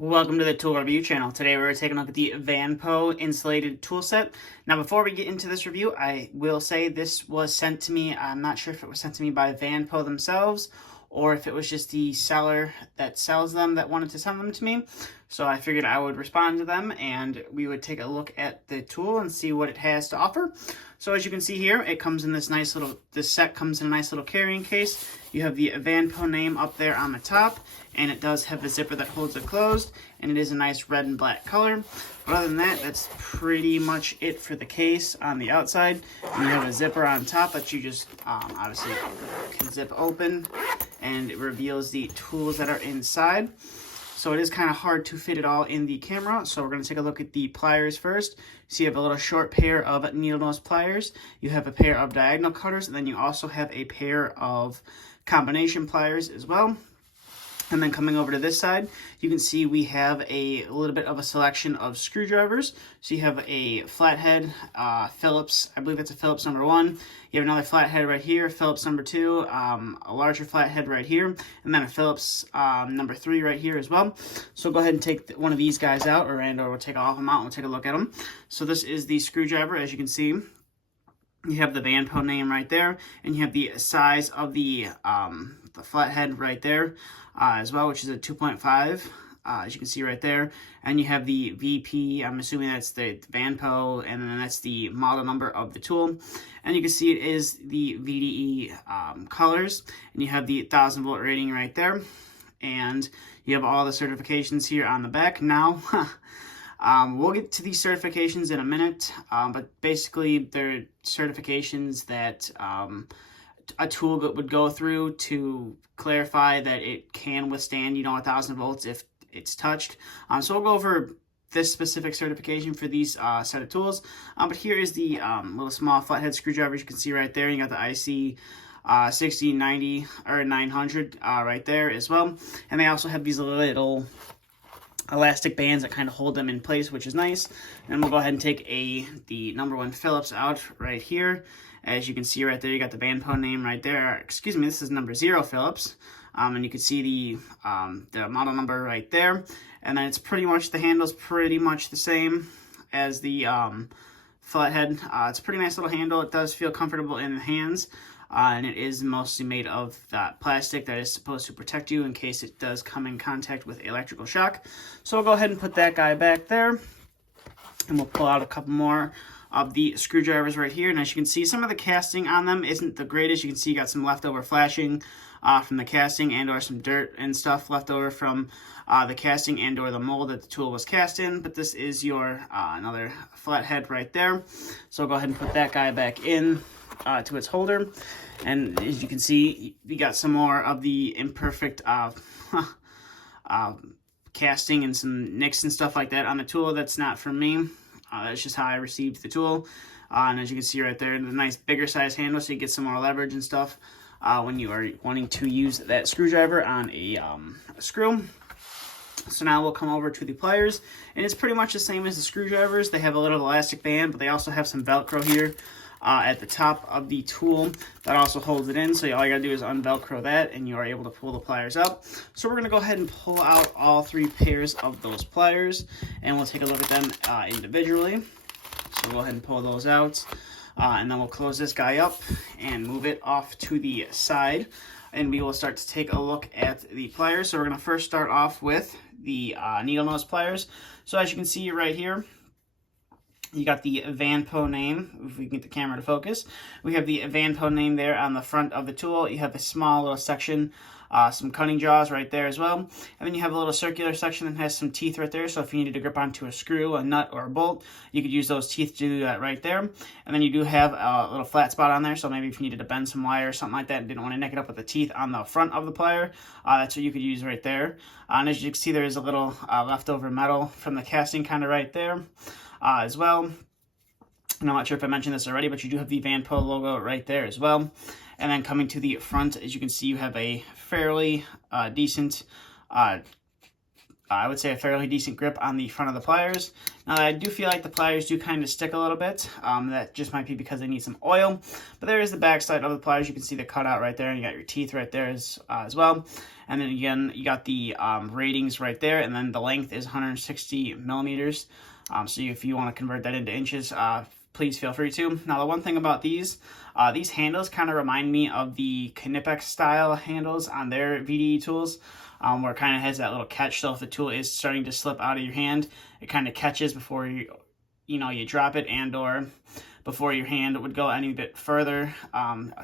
Welcome to the Tool Review channel. Today we're taking a look at the VANPO Insulated Tool Set. Now before we get into this review, I will say this was sent to me. I'm not sure if it was sent to me by VANPO themselves or if it was just the seller that sells them that wanted to send them to me. So I figured I would respond to them and we would take a look at the tool and see what it has to offer. So as you can see here, it comes in this nice little, this set comes in a nice little carrying case. You have the VANPO name up there on the top, and it does have a zipper that holds it closed, and it is a nice red and black color. But other than that, that's pretty much it for the case on the outside. And you have a zipper on top that you just obviously can zip open, and it reveals the tools that are inside. So it is kind of hard to fit it all in the camera. So we're going to take a look at the pliers first. So you have a little short pair of needle nose pliers. You have a pair of diagonal cutters, and then you also have a pair of combination pliers as well. And then coming over to this side, you can see we have a little bit of a selection of screwdrivers. So you have a flathead, Phillips, I believe that's a Phillips number 1. You have another flathead right here, Phillips number 2, a larger flathead right here, and then a Phillips number 3 right here as well. So go ahead and take one of these guys out, or we'll take all of them out and we'll take a look at them. So this is the screwdriver, as you can see. You have the VANPO name right there, and you have the size of the flathead right there as well, which is a 2.5, as you can see right there. And you have the VP, I'm assuming that's the VANPO, and then that's the model number of the tool. And you can see it is the VDE colors, and you have the 1000 volt rating right there. And you have all the certifications here on the back. Now, we'll get to these certifications in a minute, but basically they're certifications that a tool would go through to clarify that it can withstand, 1000 volts if it's touched. So we'll go over this specific certification for these set of tools. But here is the little small flathead screwdriver you can see right there. You got the IC 6090 or 900 right there as well. And they also have these little elastic bands that kind of hold them in place, which is nice. And we'll go ahead and take the number 1 Phillips out right here. As you can see right there, you got the VANPO name right there. Excuse me, this is number 0 Phillips. And you can see the model number right there. And then it's pretty much, the handle's pretty much the same as the flathead. It's a pretty nice little handle. It does feel comfortable in the hands. And it is mostly made of that plastic that is supposed to protect you in case it does come in contact with electrical shock. So we'll go ahead and put that guy back there. And we'll pull out a couple more of the screwdrivers right here. And as you can see, some of the casting on them isn't the greatest. You can see you got some leftover flashing from the casting, and or some dirt and stuff left over from the casting and or the mold that the tool was cast in. But this is your another flathead right there. So we'll go ahead and put that guy back in to its holder. And as you can see, we got some more of the imperfect casting and some nicks and stuff like that on the tool. That's not from me. That's just how I received the tool. And as you can see right there, the nice bigger size handle, so you get some more leverage and stuff when you are wanting to use that screwdriver on a screw. So now we'll come over to the pliers, and it's pretty much the same as the screwdrivers. They have a little elastic band, but they also have some Velcro here at the top of the tool that also holds it in. So all you gotta do is unvelcro that, and you are able to pull the pliers out. So we're gonna go ahead and pull out all 3 pairs of those pliers, and we'll take a look at them individually. So we'll go ahead and pull those out, and then we'll close this guy up and move it off to the side, and we will start to take a look at the pliers. So we're gonna first start off with the needle nose pliers. So as you can see right here, you got the VANPO name, if we can get the camera to focus. We have the VANPO name there on the front of the tool. You have a small little section, some cutting jaws right there as well. And then you have a little circular section that has some teeth right there. So if you needed to grip onto a screw, a nut, or a bolt, you could use those teeth to do that right there. And then you do have a little flat spot on there. So maybe if you needed to bend some wire or something like that and didn't want to nick it up with the teeth on the front of the plier, that's what you could use right there. And as you can see, there is a little leftover metal from the casting kind of right there. As well. And I'm not sure if I mentioned this already, but you do have the VANPO logo right there as well. And then coming to the front, as you can see, you have a fairly decent I would say a fairly decent grip on the front of the pliers. Now I do feel like the pliers do kind of stick a little bit. That just might be because they need some oil. But there is the back side of the pliers. You can see the cutout right there, and you got your teeth right there as well. And then again, you got the ratings right there, and then the length is 160 millimeters. So if you want to convert that into inches, please feel free to. Now the one thing about these handles kind of remind me of the Knipex style handles on their VDE tools. Where it kind of has that little catch, so if the tool is starting to slip out of your hand, it kind of catches before you drop it, and or before your hand would go any bit further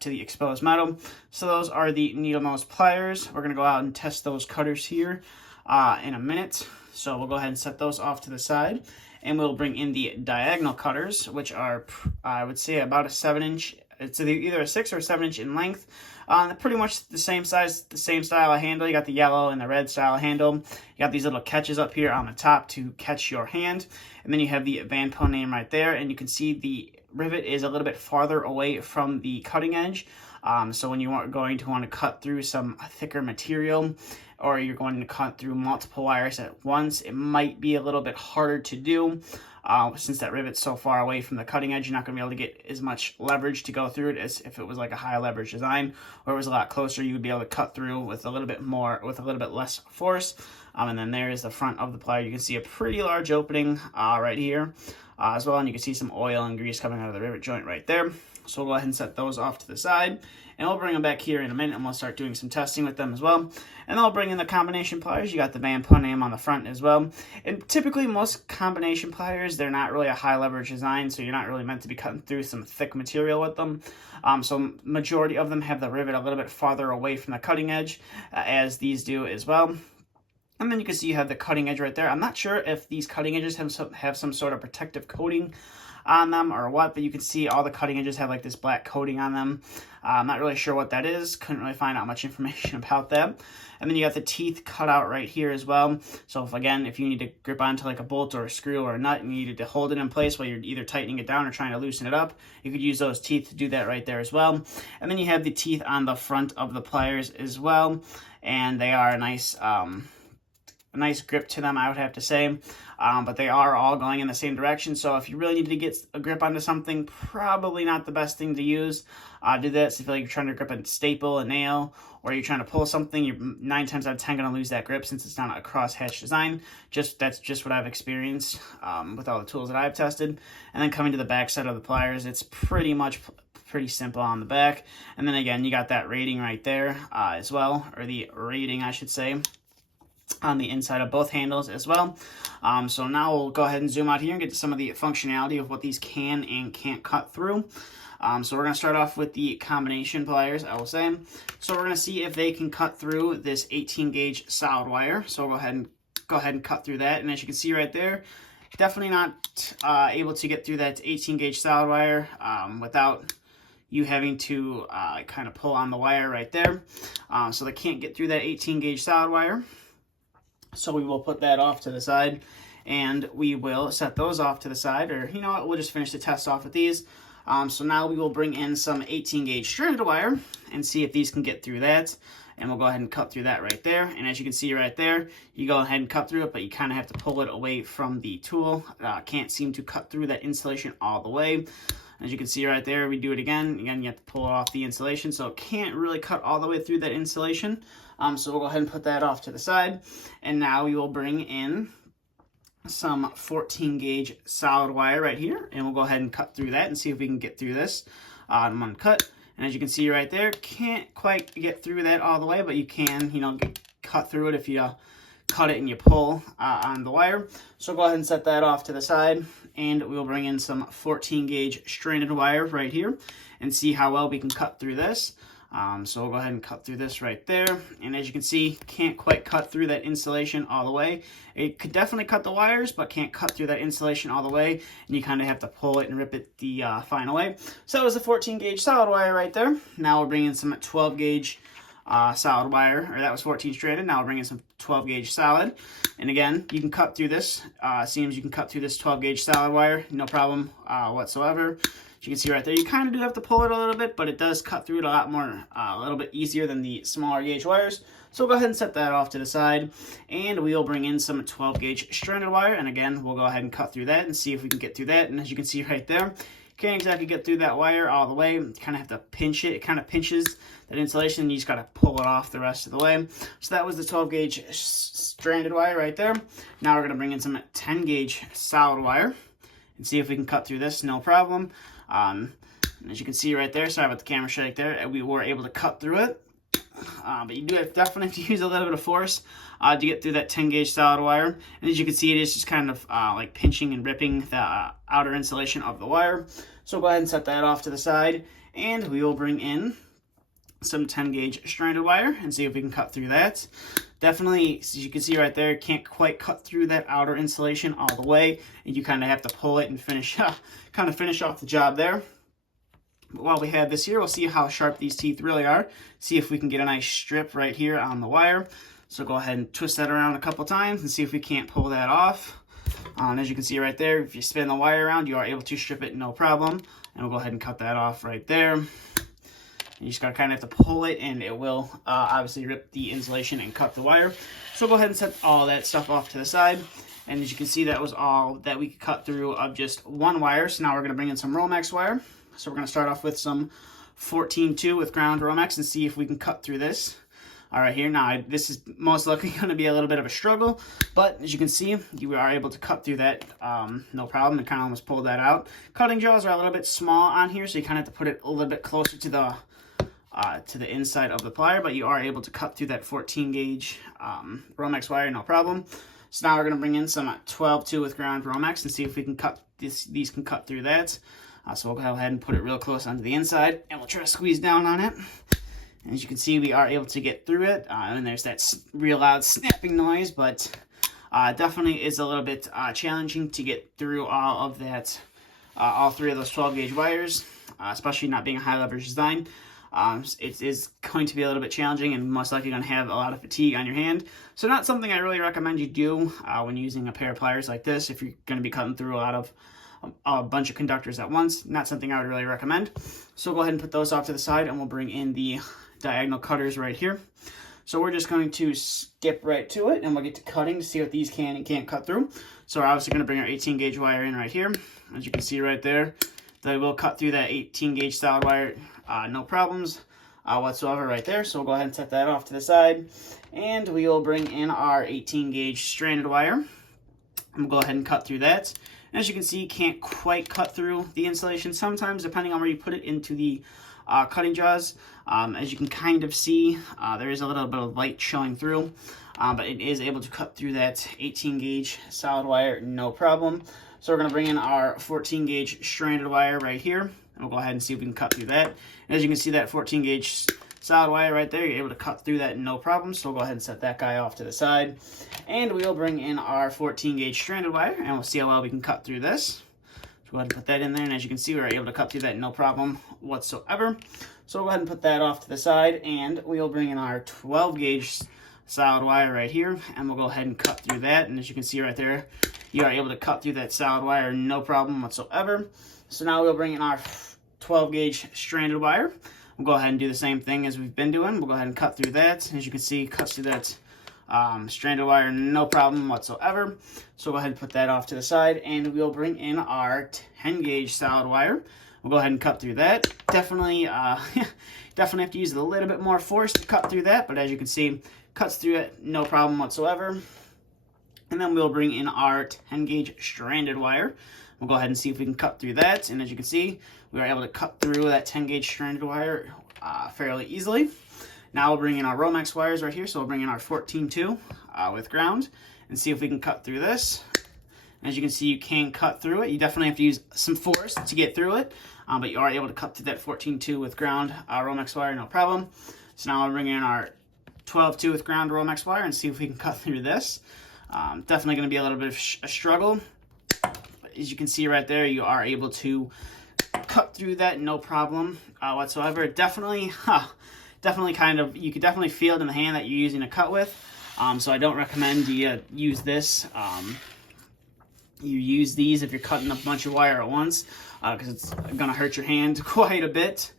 to the exposed metal. So those are the needle nose pliers. We're going to go out and test those cutters here in a minute. So we'll go ahead and set those off to the side, and we'll bring in the diagonal cutters, which are, I would say, about a 7-inch. It's either a 6 or 7-inch in length. Pretty much the same size, the same style of handle. You got the yellow and the red style handle. You got these little catches up here on the top to catch your hand. And then you have the VANPO name right there. And you can see the rivet is a little bit farther away from the cutting edge. So when you are going to want to cut through some thicker material, or you're going to cut through multiple wires at once, it might be a little bit harder to do. Since that rivet's so far away from the cutting edge, you're not going to be able to get as much leverage to go through it as if it was like a high leverage design, or it was a lot closer. You would be able to cut through with a little bit more, with a little bit less force. And then there is the front of the plier. You can see a pretty large opening right here as well, and you can see some oil and grease coming out of the rivet joint right there. So we'll go ahead and set those off to the side, and we'll bring them back here in a minute, and we'll start doing some testing with them as well. And then I'll bring in the combination pliers. You got the VANPO name on the front as well. And typically most combination pliers, they're not really a high leverage design, so you're not really meant to be cutting through some thick material with them. So majority of them have the rivet a little bit farther away from the cutting edge, as these do as well. And then you can see you have the cutting edge right there. I'm not sure if these cutting edges have some sort of protective coating on them or what, but you can see all the cutting edges have like this black coating on them. I'm not really sure what that is. Couldn't really find out much information about that. And then you got the teeth cut out right here as well. So if you need to grip onto like a bolt or a screw or a nut and you needed to hold it in place while you're either tightening it down or trying to loosen it up, you could use those teeth to do that right there as well. And then you have the teeth on the front of the pliers as well, and they are a nice grip to them, I would have to say. But they are all going in the same direction, so if you really need to get a grip onto something, probably not the best thing to use. Do this if you feel like you're trying to grip a staple, a nail, or you're trying to pull something. You're 9 times out of 10 going to lose that grip since it's not a cross-hatch design. That's just what I've experienced with all the tools that I've tested. And then coming to the back side of the pliers, it's pretty simple on the back. And then again, you got that rating right there as well, or the rating, I should say, on the inside of both handles as well. So now we'll go ahead and zoom out here and get to some of the functionality of what these can and can't cut through. So we're going to start off with the combination pliers, I will say. So we're going to see if they can cut through this 18 gauge solid wire. So we'll go ahead and cut through that. And as you can see right there, definitely not able to get through that 18 gauge solid wire without you having to kind of pull on the wire right there. So they can't get through that 18 gauge solid wire. So we will put that off to the side, and we will set those off to the side, or you know what, we'll just finish the test off with these. So now we will bring in some 18 gauge stranded wire and see if these can get through that. And we'll go ahead and cut through that right there. And as you can see right there, you go ahead and cut through it, but you kind of have to pull it away from the tool. Can't seem to cut through that insulation all the way. As you can see right there, we do it again. Again, you have to pull off the insulation, so it can't really cut all the way through that insulation. So we'll go ahead and put that off to the side. And now we will bring in some 14 gauge solid wire right here, and we'll go ahead and cut through that and see if we can get through this in one cut. And as you can see right there, can't quite get through that all the way, but you can, cut through it if you cut it and you pull on the wire. So go ahead and set that off to the side, and we'll bring in some 14 gauge stranded wire right here and see how well we can cut through this. So we'll go ahead and cut through this right there. And as you can see, can't quite cut through that insulation all the way. It could definitely cut the wires, but can't cut through that insulation all the way. And you kind of have to pull it and rip it the final way. So that was a 14 gauge solid wire right there. Now we'll bring in some 12 gauge solid wire, or that was 14 stranded. Now we'll bring in some 12 gauge solid. And again, you can cut through this. Seems you can cut through this 12 gauge solid wire, no problem whatsoever. As you can see right there, you kind of do have to pull it a little bit, but it does cut through it a lot more, a little bit easier than the smaller gauge wires. So we'll go ahead and set that off to the side, and we'll bring in some 12 gauge stranded wire, and again, we'll go ahead and cut through that and see if we can get through that. And as you can see right there, can't exactly get through that wire all the way. You kind of have to pinch it. It kind of pinches that insulation, and you just got to pull it off the rest of the way. So that was the 12 gauge stranded wire right there. Now we're going to bring in some 10 gauge solid wire and see if we can cut through this, no problem. As you can see right there, sorry about the camera shake there, we were able to cut through it. But you definitely have to use a little bit of force to get through that 10 gauge solid wire. And as you can see, it is just kind of like pinching and ripping the outer insulation of the wire. So go ahead and set that off to the side, and we will bring in some 10 gauge stranded wire and see if we can cut through that. Definitely, as you can see right there, can't quite cut through that outer insulation all the way, and you kind of have to pull it and finish off the job there. But while we have this here, we'll see how sharp these teeth really are. See if we can get a nice strip right here on the wire. So go ahead and twist that around a couple times and see if we can't pull that off. And as you can see right there, if you spin the wire around, you are able to strip it, no problem. And we'll go ahead and cut that off right there. You just gotta kind of have to pull it, and it will obviously rip the insulation and cut the wire. So go ahead and set all that stuff off to the side. And as you can see, that was all that we could cut through of just one wire. So now we're gonna bring in some Romex wire. So we're going to start off with some 14-2 with ground Romex and see if we can cut through this. All right, here now, this is most likely going to be a little bit of a struggle, but as you can see, you are able to cut through that, no problem. It kind of almost pulled that out. Cutting jaws are a little bit small on here, so you kind of have to put it a little bit closer to the inside of the plier, but you are able to cut through that 14 gauge Romex wire, no problem. So now we're going to bring in some 12-2 with ground Romex and see if we can cut these can cut through that. So we'll go ahead and put it real close onto the inside, and we'll try to squeeze down on it. And as you can see, we are able to get through it, and there's that real loud snapping noise, but definitely is a little bit challenging to get through all of that, all three of those 12 gauge wires, especially not being a high leverage design. It is going to be a little bit challenging, and most likely going to have a lot of fatigue on your hand. So not something I really recommend you do when using a pair of pliers like this if you're going to be cutting through a bunch of conductors at once. Not something I would really recommend. So go ahead and put those off to the side, and we'll bring in the diagonal cutters right here. So we're just going to skip right to it, and we'll get to cutting to see what these can and can't cut through. So we're obviously going to bring our 18 gauge wire in right here. As you can see right there, they will cut through that 18 gauge solid wire, no problems whatsoever right there. So we'll go ahead and set that off to the side, and we will bring in our 18 gauge stranded wire, and we'll go ahead and cut through that. And as you can see, can't quite cut through the insulation sometimes, depending on where you put it into the cutting jaws. As you can kind of see, there is a little bit of light showing through, but it is able to cut through that 18 gauge solid wire, no problem. So we're going to bring in our 14 gauge stranded wire right here, and we'll go ahead and see if we can cut through that. And as you can see, that 14 gauge solid wire right there, you're able to cut through that, no problem. So we'll go ahead and set that guy off to the side, and we'll bring in our 14 gauge stranded wire, and we'll see how well we can cut through this. So go ahead and put that in there, and as you can see, we're able to cut through that, no problem whatsoever. So we'll go ahead and put that off to the side, and we'll bring in our 12 gauge solid wire right here, and we'll go ahead and cut through that. And as you can see right there, you are able to cut through that solid wire, no problem whatsoever. So now we'll bring in our 12 gauge stranded wire. We'll go ahead and do the same thing as we've been doing. We'll go ahead and cut through that. As you can see, cuts through that stranded wire, no problem whatsoever. So go ahead and put that off to the side, and we'll bring in our 10 gauge solid wire. We'll go ahead and cut through that. Definitely have to use a little bit more force to cut through that, but as you can see, cuts through it, no problem whatsoever. And then we'll bring in our 10 gauge stranded wire. We'll go ahead and see if we can cut through that. And as you can see, we were able to cut through that 10 gauge stranded wire fairly easily. Now we'll bring in our Romex wires right here. So we'll bring in our 14-2 with ground and see if we can cut through this. As you can see, you can cut through it. You definitely have to use some force to get through it, but you are able to cut through that 14-2 with ground Romex wire, no problem. So now we'll bring in our 12-2 with ground Romex wire and see if we can cut through this. Definitely going to be a little bit of a struggle. But as you can see right there, you are able to cut through that, no problem whatsoever. Definitely kind of, you could definitely feel it in the hand that you're using to cut with. So I don't recommend you use this You use these if you're cutting a bunch of wire at once, because it's gonna hurt your hand quite a bit.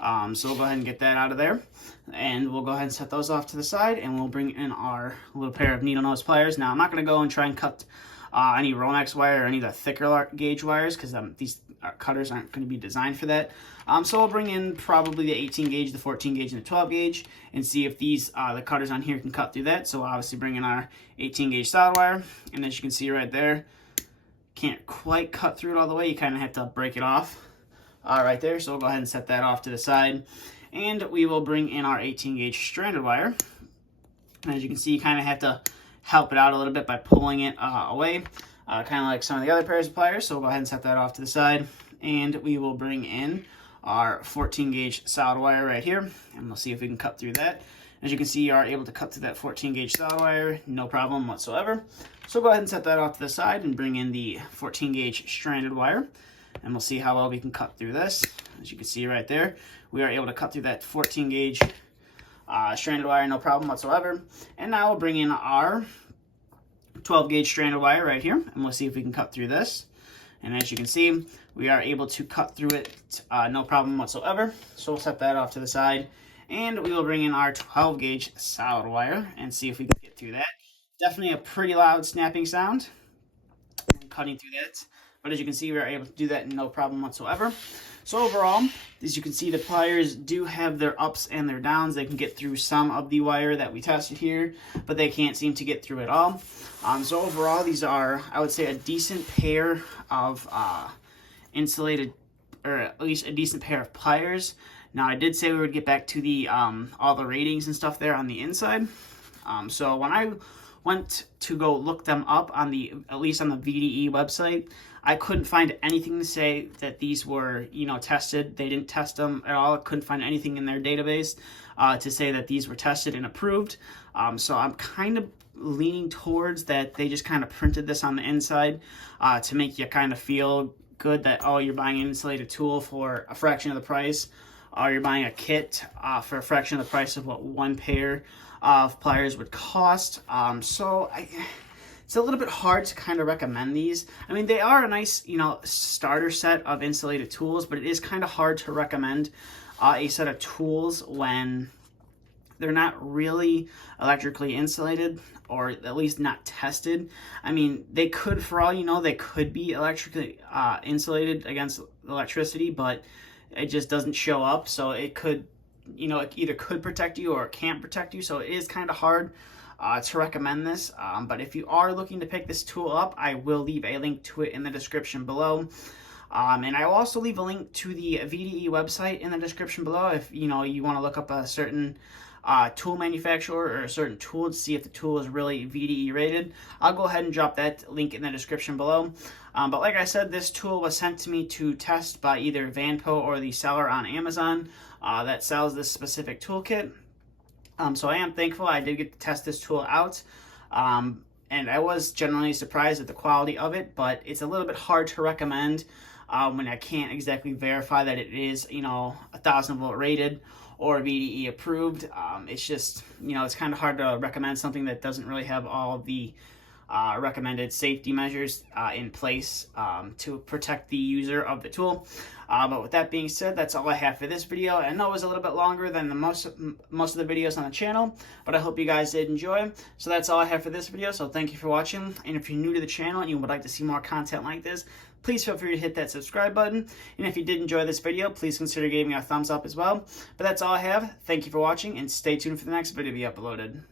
So we'll go ahead and get that out of there, and we'll go ahead and set those off to the side, and we'll bring in our little pair of needle nose pliers. Now I'm not gonna go and try and cut any Romex wire or any of the thicker gauge wires, because these cutters aren't going to be designed for that. So we'll bring in probably the 18 gauge, the 14 gauge, and the 12 gauge, and see if these the cutters on here can cut through that. So we'll obviously bring in our 18 gauge solid wire, and as you can see right there, can't quite cut through it all the way. You kind of have to break it off right there. So we'll go ahead and set that off to the side, and we will bring in our 18 gauge stranded wire. And as you can see, you kind of have to help it out a little bit by pulling it away, kind of like some of the other pairs of pliers. So we'll go ahead and set that off to the side, and we will bring in our 14 gauge solid wire right here, and we'll see if we can cut through that. As you can see, you are able to cut through that 14 gauge solid wire, no problem whatsoever. So go ahead and set that off to the side and bring in the 14 gauge stranded wire, and we'll see how well we can cut through this. As you can see right there, we are able to cut through that 14 gauge stranded wire, no problem whatsoever. And now we'll bring in our 12 gauge stranded wire right here, and we'll see if we can cut through this. And as you can see, we are able to cut through it no problem whatsoever. So we'll set that off to the side, and we will bring in our 12 gauge solid wire and see if we can get through that. Definitely a pretty loud snapping sound cutting through that, but as you can see, we are able to do that no problem whatsoever. So overall, as you can see, the pliers do have their ups and their downs. They can get through some of the wire that we tested here, but they can't seem to get through it all. So overall, these are, I would say, a decent pair of insulated, or at least a decent pair of pliers. Now, I did say we would get back to the all the ratings and stuff there on the inside. So when I went to go look them up on the, at least on the VDE website, I couldn't find anything to say that these were, tested. They didn't test them at all. I couldn't find anything in their database to say that these were tested and approved. So I'm kind of leaning towards that they just kind of printed this on the inside to make you kind of feel good that, oh, you're buying an insulated tool for a fraction of the price, or you're buying a kit for a fraction of the price of what one pair of pliers would cost. It's a little bit hard to kind of recommend these. I mean, they are a nice, starter set of insulated tools, but it is kind of hard to recommend a set of tools when they're not really electrically insulated, or at least not tested. I mean, they could, for all you know, they could be electrically insulated against electricity, but it just doesn't show up. So it could, it either could protect you or it can't protect you. So it is kind of hard to recommend this. But if you are looking to pick this tool up, I will leave a link to it in the description below. And I will also leave a link to the VDE website in the description below if, you want to look up a certain tool manufacturer or a certain tool to see if the tool is really VDE rated. I'll go ahead and drop that link in the description below. But like I said, this tool was sent to me to test by either VANPO or the seller on Amazon that sells this specific toolkit. So I am thankful I did get to test this tool out. And I was generally surprised at the quality of it, but it's a little bit hard to recommend when I can't exactly verify that it is, 1,000 volt rated or VDE approved. It's just, it's kind of hard to recommend something that doesn't really have all of the recommended safety measures in place to protect the user of the tool. But with that being said, that's all I have for this video. I know it was a little bit longer than most of the videos on the channel, but I hope you guys did enjoy. So that's all I have for this video. So thank you for watching. And if you're new to the channel and you would like to see more content like this, please feel free to hit that subscribe button. And if you did enjoy this video, please consider giving me a thumbs up as well. But that's all I have. Thank you for watching, and stay tuned for the next video to be uploaded.